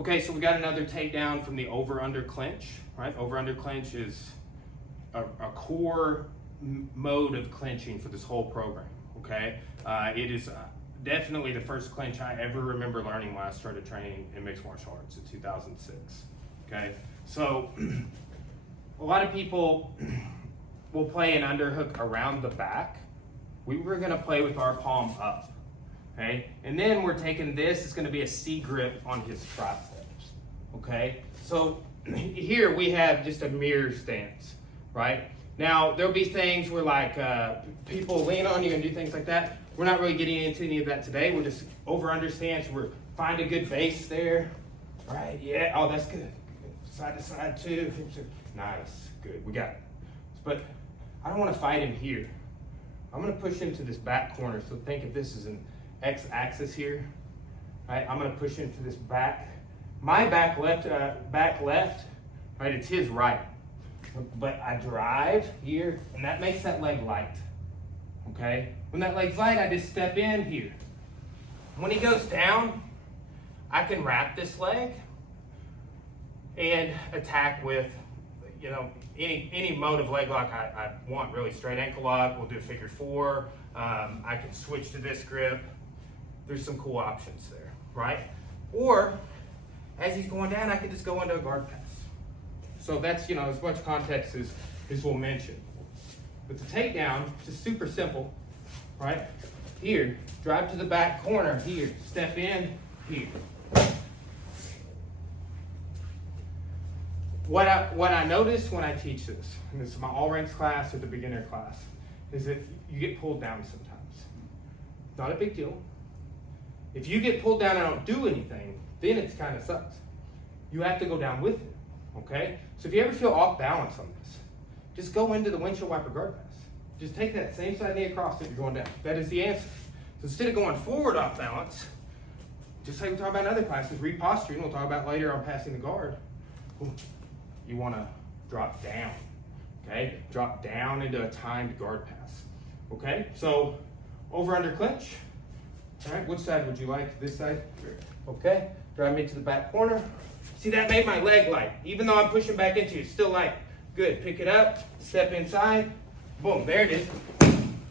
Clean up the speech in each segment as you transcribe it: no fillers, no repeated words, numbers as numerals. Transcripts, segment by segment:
Okay, so we got another takedown from the over-under clinch, right? Over-under clinch is a core mode of clinching for this whole program, okay? It is definitely the first clinch I ever remember learning when I started training in mixed martial arts in 2006, okay? So a lot of people will play an underhook around the back. We were gonna play with our palm up, okay? And then we're taking this, it's gonna be a C grip on his triceps, okay? So here we have just a mirror stance, right? Now, there'll be things where like people lean on you and do things like that. We're not really getting into any of that today. We're just over-under stance. We're find a good base there, right? Yeah, oh, that's good. Side to side too. Nice, good, we got it. But I don't wanna fight him here. I'm gonna push him to this back corner. So think if this is an X-axis here, right? I'm gonna push him to this back. My back left, right? It's his right. But I drive here, and that makes that leg light, okay? When that leg's light, I just step in here. When he goes down, I can wrap this leg and attack with, you know, any mode of leg lock I want, really. Straight ankle lock, we'll do a figure four. I can switch to this grip. There's some cool options there, right? Or, as he's going down, I can just go into a guard pass. So that's, you know, as much context as we'll mention. But the takedown, just super simple, right? Here, drive to the back corner, here, step in, here. What I notice when I teach this, and this is my all ranks class or the beginner class, is that you get pulled down sometimes. Not a big deal. If you get pulled down and don't do anything, then it kind of sucks. You have to go down with it, okay? So if you ever feel off balance on this, just go into the windshield wiper guard pass. Just take that same side knee across that you're going down. That is the answer. So instead of going forward off balance, just like we talk about in other classes, reposturing, we'll talk about later on passing the guard. You want to drop down, okay? Drop down into a timed guard pass, okay? So over under clinch. All right, which side would you like? This side? Okay, drive me to the back corner. See, that made my leg light. Even though I'm pushing back into it, still light. Good, pick it up, step inside. Boom, there it is.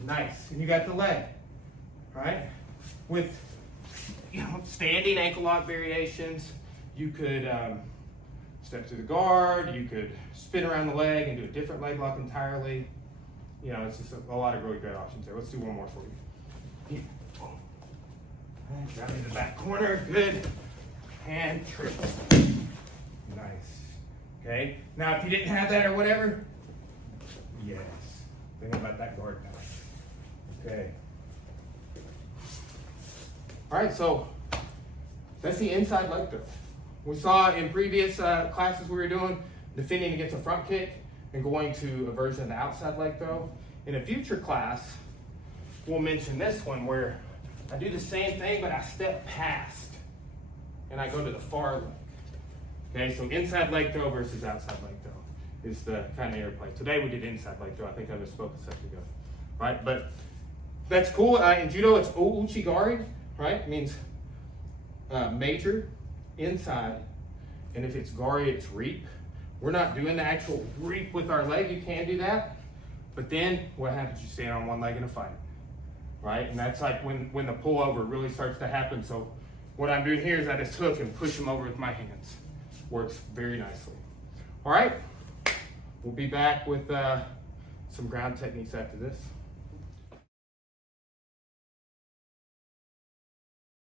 Nice, and you got the leg, all right? With, you know, standing ankle lock variations, you could step to the guard, you could spin around the leg and do a different leg lock entirely. You know, it's just a lot of really great options there. Let's do one more for you. Here, boom. Down in the back corner, good. And trip. Nice. Okay. Now, if you didn't have that or whatever, yes. Think about that guard now. Okay. All right. So that's the inside leg throw. We saw in previous classes we were doing defending against a front kick and going to a version of the outside leg throw. In a future class, we'll mention this one where I do the same thing, but I step past and I go to the far leg. Okay, so inside leg throw versus outside leg throw is the kind of interplay. Today we did inside leg throw. I think I misspoke a second ago, right? But that's cool. In judo, it's O-Uchi gari, right? It means major, inside, and if it's gari, it's reap. We're not doing the actual reap with our leg. You can do that, but then what happens? You stand on one leg in a fight, right? And that's like when the pullover really starts to happen. So what I'm doing here is I just hook and push them over with my hands. Works very nicely. All right, we'll be back with some ground techniques after this.